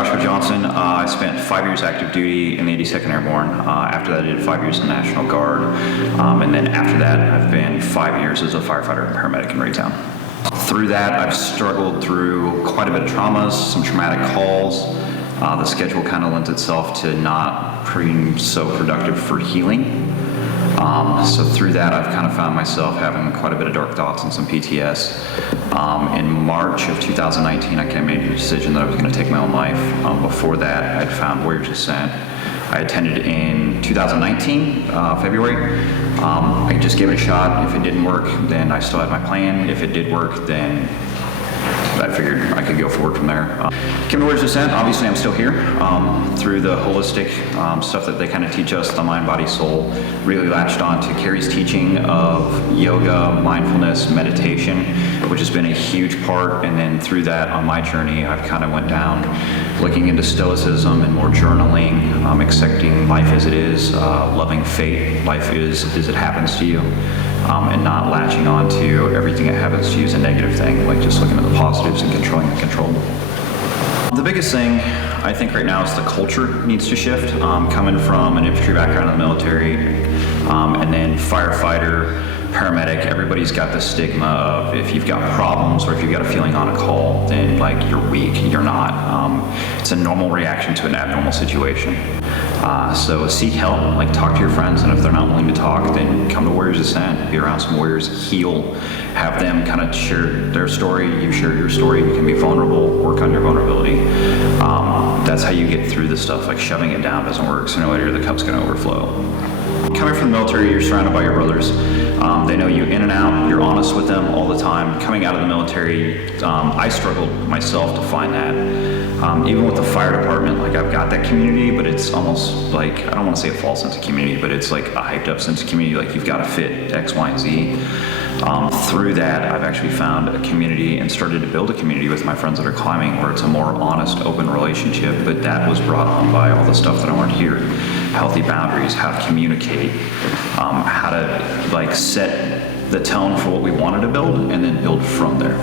Joshua Johnson. I spent 5 years active duty in the 82nd Airborne. After that, I did 5 years in the National Guard. And then after that, I've been 5 years as a firefighter and paramedic in Raytown. Through that, I've struggled through quite a bit of traumas, some traumatic calls. The schedule kind of lends itself to not being so productive for healing. So through that, I've kind of found myself having quite a bit of dark thoughts and some PTS. In March of 2019, I made a decision that I was going to take my own life. Before that, I'd found Warriors Ascent. I attended in 2019, February. I just gave it a shot. If it didn't work, then I still had my plan. If it did work, then I figured I could go forward from there. Came to Warriors Ascent, obviously I'm still here. Through the holistic stuff that they kind of teach us, the mind, body, soul, really latched on to Carrie's teaching of yoga, mindfulness, meditation, which has been a huge part. And then through that, on my journey, I've kind of went down looking into stoicism and more journaling, accepting life as it is, loving fate, life is as it happens to you. And not latching on to everything that happens to you as a negative thing, like just looking at the positives and controlling the controllable. The biggest thing I think right now is the culture needs to shift. Coming from an infantry background in the military, and then firefighter, paramedic, everybody's got the stigma of if you've got problems or if you've got a feeling on a call, then like you're weak. You're not. It's a normal reaction to an abnormal situation. So seek help, like talk to your friends, and if they're not willing to talk, then come to Warriors Ascent, be around some warriors, heal, have them kind of share their story, you share your story, you can be vulnerable, work on your vulnerability. That's how you get through this stuff, like shoving it down doesn't work, sooner or later the cup's gonna overflow. Coming from the military, you're surrounded by your brothers. They know you in and out, you're honest with them all the time. Coming out of the military, I struggled myself to find that. Even with the fire department, like I've got that community, but it's almost like, I don't want to say a false sense of community, but it's like a hyped up sense of community, like you've got to fit X, Y, and Z. Through that, I've actually found a community and started to build a community with my friends that are climbing where it's a more honest, open relationship, but that was brought on by all the stuff that I learned here. Healthy boundaries, how to communicate, how to like set the tone for what we wanted to build and then build from there.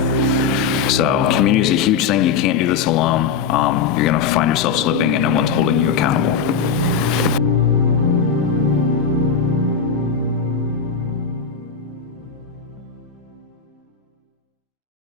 So community is a huge thing. You can't do this alone. You're gonna find yourself slipping and no one's holding you accountable.